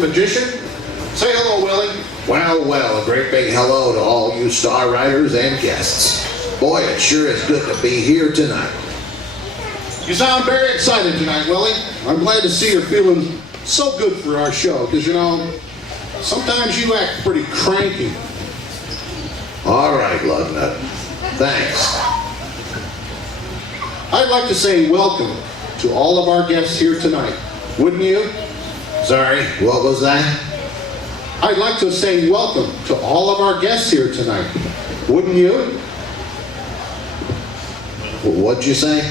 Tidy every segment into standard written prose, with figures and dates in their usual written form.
magician. Say hello, Willie. Well, well, a great big hello to all you Starriders and guests. Boy, it sure is good to be here tonight. You sound very excited tonight, Willie. I'm glad to see you're feeling so good for our show, because, you know, sometimes you act pretty cranky. All right, Lugnut. Thanks. I'd like to say welcome to all of our guests here tonight. Wouldn't you? Sorry, what was that? I'd like to say welcome to all of our guests here tonight. Wouldn't you? What'd you say?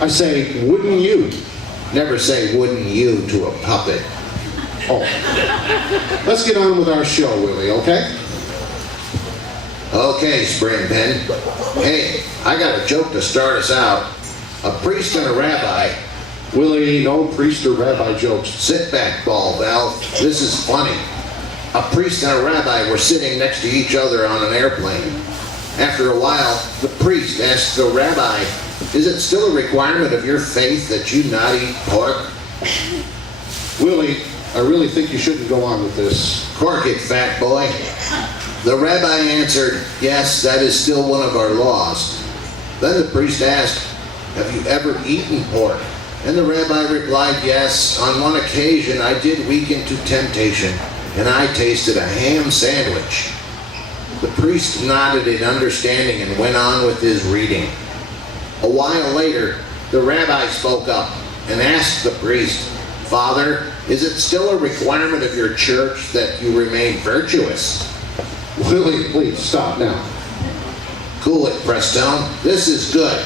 I say, wouldn't you? Never say wouldn't you to a puppet. Oh. Let's get on with our show, Willie, okay? Okay, Springpen. Hey, I got a joke to start us out. A priest and a rabbi. Willie, no priest or rabbi jokes. Sit back, Ball Valve. This is funny. A priest and a rabbi were sitting next to each other on an airplane. After a while, the priest asked the rabbi, "Is it still a requirement of your faith that you not eat pork?" Willie, I really think you shouldn't go on with this. Cork it, fat boy. The rabbi answered, "Yes, that is still one of our laws." Then the priest asked, "Have you ever eaten pork?" And the rabbi replied, "Yes, on one occasion I did weaken to temptation, and I tasted a ham sandwich." The priest nodded in understanding and went on with his reading. A while later, the rabbi spoke up and asked the priest, "Father, is it still a requirement of your church that you remain virtuous?" Willie, please stop now. Cool it, Prestone. This is good.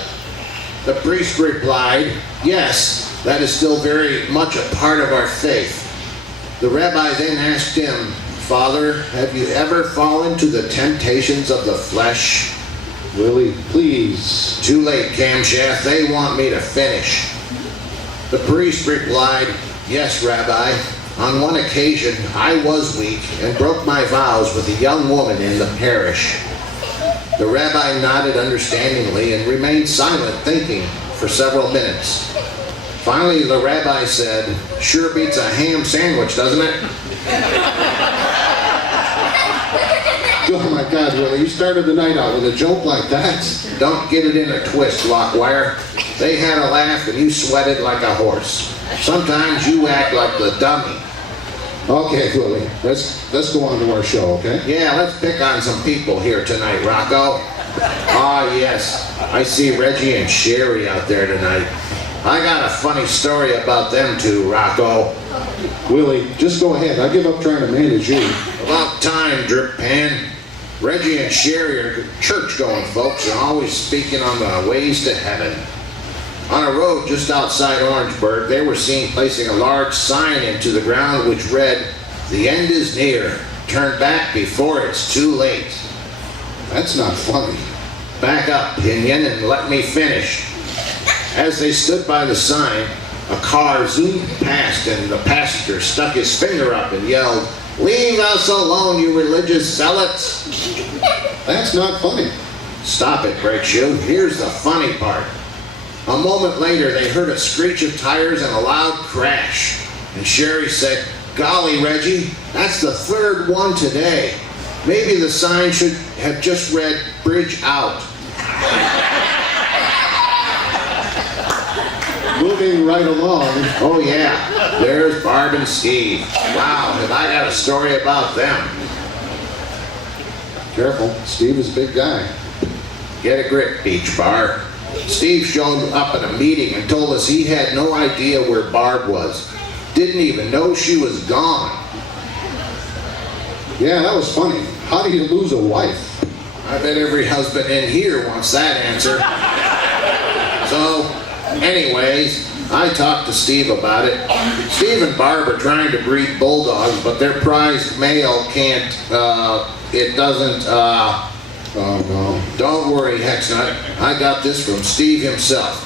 The priest replied, "Yes, that is still very much a part of our faith." The rabbi then asked him, "Father, have you ever fallen to the temptations of the flesh?" Willie, please. Too late, Camshaft. They want me to finish. The priest replied, "Yes, Rabbi. On one occasion, I was weak and broke my vows with a young woman in the parish." The rabbi nodded understandingly and remained silent, thinking for several minutes. Finally, the rabbi said, "Sure beats a ham sandwich, doesn't it?" Oh my God, Willie, you started the night out with a joke like that. Don't get it in a twist, Lockwire. They had a laugh and you sweated like a horse. Sometimes you act like the dummy. Okay, Willie, let's go on to our show, okay? Yeah, let's pick on some people here tonight, Rocko. Ah, yes, I see Reggie and Sherry out there tonight. I got a funny story about them two, Rocko. Willie, just go ahead. I give up trying to manage you. About time, Drip Pan. Reggie and Sherry are church-going folks and always speaking on the ways to heaven. On a road just outside Orangeburg, they were seen placing a large sign into the ground which read, "The end is near. Turn back before it's too late." That's not funny. Back up, Pinion, and let me finish. As they stood by the sign, a car zoomed past and the passenger stuck his finger up and yelled, "Leave us alone, you religious zealots!" That's not funny. Stop it, Breakshoe. Here's the funny part. A moment later, they heard a screech of tires and a loud crash. And Sherry said, "Golly, Reggie, that's the third one today. Maybe the sign should have just read, 'Bridge out.'" Moving right along. Oh yeah, there's Barb and Steve. Wow, have I got a story about them. Careful, Steve is a big guy. Get a grip, Beach Bar. Steve showed up at a meeting and told us he had no idea where Barb was. Didn't even know she was gone. Yeah, that was funny. How do you lose a wife? I bet every husband in here wants that answer. So, anyways, I talked to Steve about it. Steve and Barb are trying to breed bulldogs, but their prized male can't, it doesn't, Oh, no. Don't worry, Hexnut. I got this from Steve himself.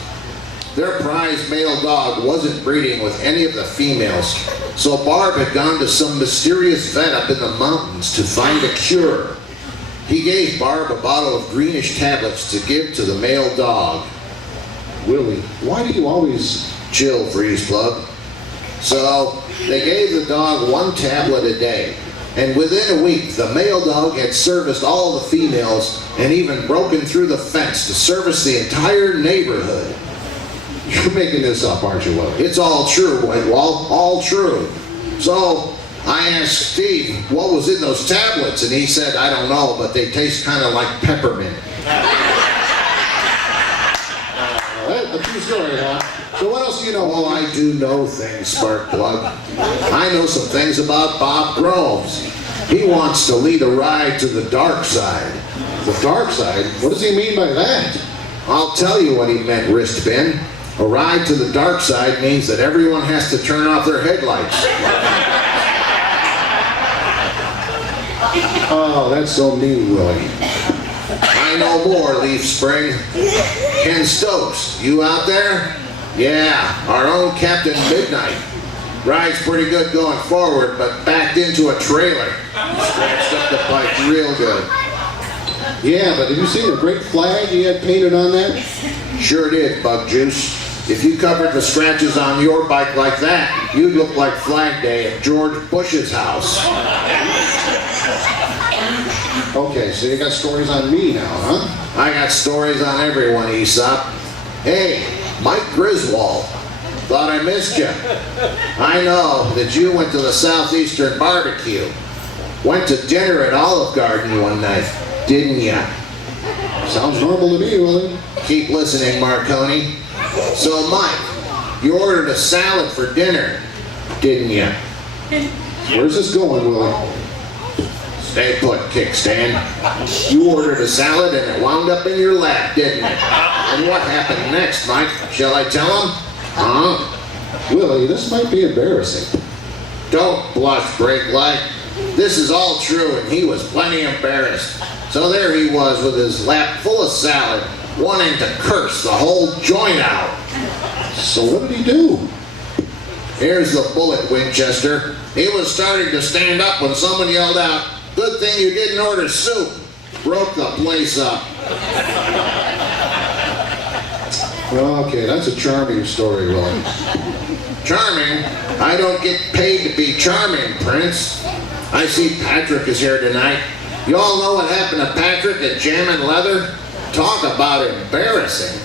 Their prized male dog wasn't breeding with any of the females, so Barb had gone to some mysterious vet up in the mountains to find a cure. He gave Barb a bottle of greenish tablets to give to the male dog. Willie, why do you always... Chill, Freeze Plug. So, They gave the dog 1 tablet a day. And within a week, the male dog had serviced all the females and even broken through the fence to service the entire neighborhood. You're making this up, aren't you, Willie? It's all true, Whitewall, all true. So I asked Steve what was in those tablets, and he said, I don't know, but they taste kind of like peppermint. That's a true story, huh? So what else do you know? Oh, I do know things, Sparkplug. I know some things about Bob Groves. He wants to lead a ride to the dark side. The dark side? What does he mean by that? I'll tell you what he meant, Wristbin. A ride to the dark side means that everyone has to turn off their headlights. Oh, that's so mean, Willie. I know more, Leaf Spring. Ken Stokes, you out there? Yeah, our own Captain Midnight. Rides pretty good going forward, but backed into a trailer. Scratched up the bike real good. Yeah, but have you seen the great flag he had painted on that? Sure did, Bug Juice. If you covered the scratches on your bike like that, you'd look like Flag Day at George Bush's house. Okay, so you got stories on me now, huh? I got stories on everyone, Aesop. Hey, Mike Griswold. Thought I missed you. I know that you went to the Southeastern barbecue. Went to dinner at Olive Garden one night, didn't ya? Sounds normal to me, Willie. Keep listening, Marconi. So, Mike, you ordered a salad for dinner, didn't ya? Where's this going, Willie? Stay put, Kickstand. You ordered a salad and it wound up in your lap, didn't it? And what happened next, Mike? Shall I tell him? Huh? Willie, this might be embarrassing. Don't blush, Break Light. This is all true, and he was plenty embarrassed. So there he was with his lap full of salad, wanting to curse the whole joint out. So what did he do? Here's the bullet, Winchester. He was starting to stand up when someone yelled out, "Good thing you didn't order soup." Broke the place up. Well, okay, that's a charming story, Willie. Charming? I don't get paid to be charming, Prince. I see Patrick is here tonight. You all know what happened to Patrick at Jam and Leather? Talk about embarrassing.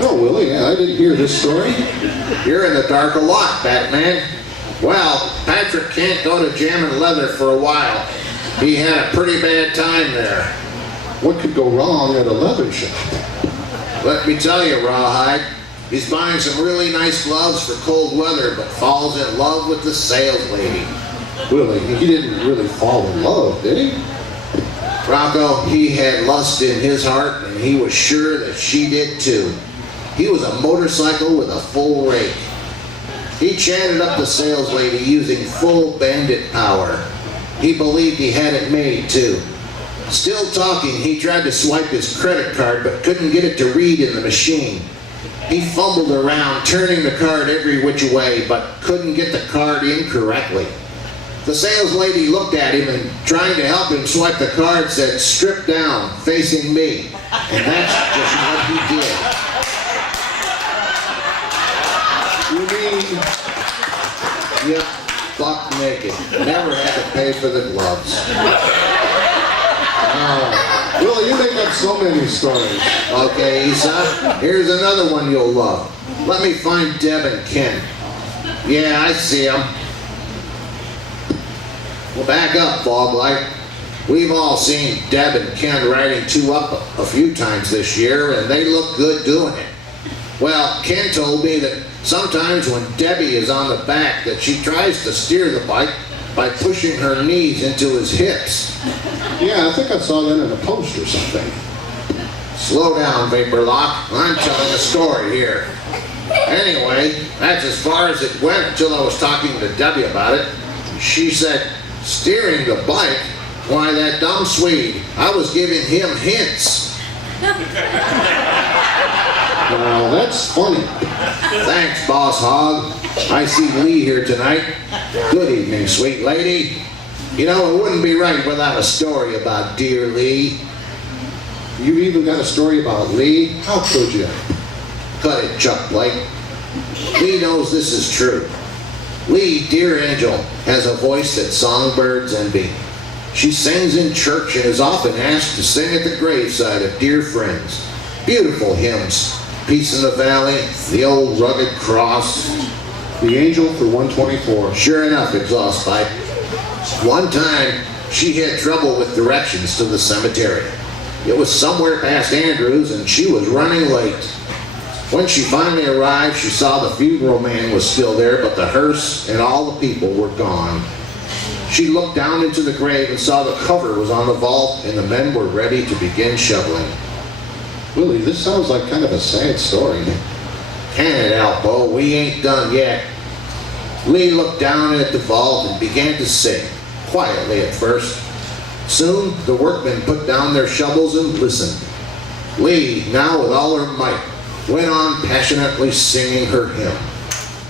Oh, Willie, I didn't hear this story. You're in the dark a lot, Batman. Well, Patrick can't go to Jam and Leather for a while. He had a pretty bad time there. What could go wrong at a leather shop? Let me tell you, Rawhide, he's buying some really nice gloves for cold weather, but falls in love with the sales lady. Willie, he didn't really fall in love, did he? Rocko, he had lust in his heart, and he was sure that she did too. He was a motorcycle with a full rake. He chatted up the sales lady using full bandit power. He believed he had it made too. Still talking, he tried to swipe his credit card but couldn't get it to read in the machine. He fumbled around, turning the card every which way, but couldn't get the card in correctly. The sales lady looked at him and, trying to help him swipe the card, said, "Strip down, facing me." And that's just what he did. You mean, Yep, buck naked. Never had to pay for the gloves. Willie, you make up so many stories. Okay, Aesop, here's another one you'll love. Let me find Deb and Ken. Yeah, I see them. Well, back up, Foglight. We've all seen Deb and Ken riding two up a few times this year, and they look good doing it. Well, Ken told me that sometimes when Debbie is on the back that she tries to steer the bike by pushing her knees into his hips. Yeah, I think I saw that in a post or something. Slow down, Vaporlock. I'm telling a story here. Anyway, that's as far as it went until I was talking to Debbie about it. She said, "Steering the bike? Why, that dumb Swede. I was giving him hints." Now, that's funny. Thanks, Boss Hog. I see Lee here tonight. Good evening, sweet lady. You know, it wouldn't be right without a story about dear Lee. You even got a story about Lee? How could you? Cut it, Chuck Blake. Lee knows this is true. Lee, dear angel, has a voice that songbirds envy. She sings in church and is often asked to sing at the graveside of dear friends. Beautiful hymns. Peace in the Valley, the old rugged cross. The Angel for 124. Sure enough, exhaust pipe. One time, she had trouble with directions to the cemetery. It was somewhere past Andrews, and she was running late. When she finally arrived, she saw the funeral man was still there, but the hearse and all the people were gone. She looked down into the grave and saw the cover was on the vault, and the men were ready to begin shoveling. Willie, this sounds like kind of a sad story. Can it, Alpo? We ain't done yet. Lee looked down at the vault and began to sing, quietly at first. Soon, the workmen put down their shovels and listened. Lee, now with all her might, went on passionately singing her hymn.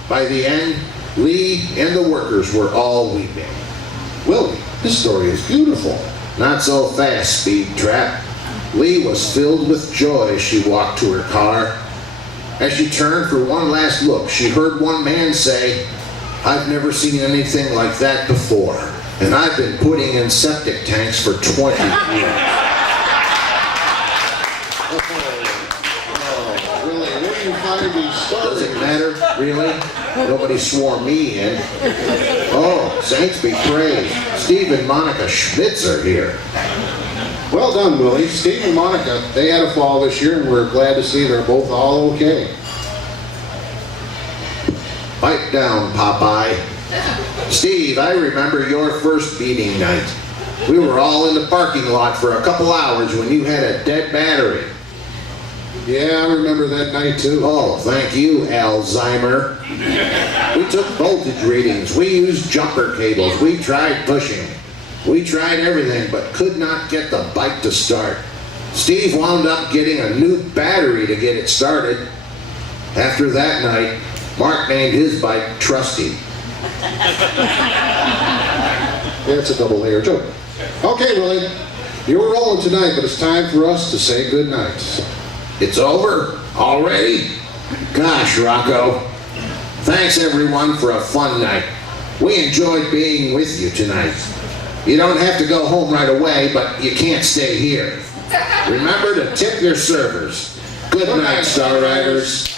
By the end, Lee and the workers were all weeping. Willie, this story is beautiful. Not so fast, Speed Trap. Lee was filled with joy as she walked to her car. As she turned for one last look, she heard one man say, "I've never seen anything like that before, and I've been putting in septic tanks for 20 years." Willie, where do you find these stories? Does it matter, really? Nobody swore me in. Oh, saints be praised. Steve and Monica Schmitz are here. Well done, Willie. Steve and Monica, they had a fall this year, and we're glad to see they're both all okay. Pipe down, Popeye. Steve, I remember your first meeting night. We were all in the parking lot for a couple hours when you had a dead battery. Yeah, I remember that night too. Oh, thank you, Alzheimer. We took voltage readings. We used jumper cables. We tried pushing. We tried everything, but could not get the bike to start. Steve wound up getting a new battery to get it started. After that night, Mark named his bike Trusty. It's a double-layer joke. Okay, Willie, you were rolling tonight, but it's time for us to say goodnight. It's over? Already? Gosh, Rocco. Thanks, everyone, for a fun night. We enjoyed being with you tonight. You don't have to go home right away, but you can't stay here. Remember to tip your servers. Good night, Starriders.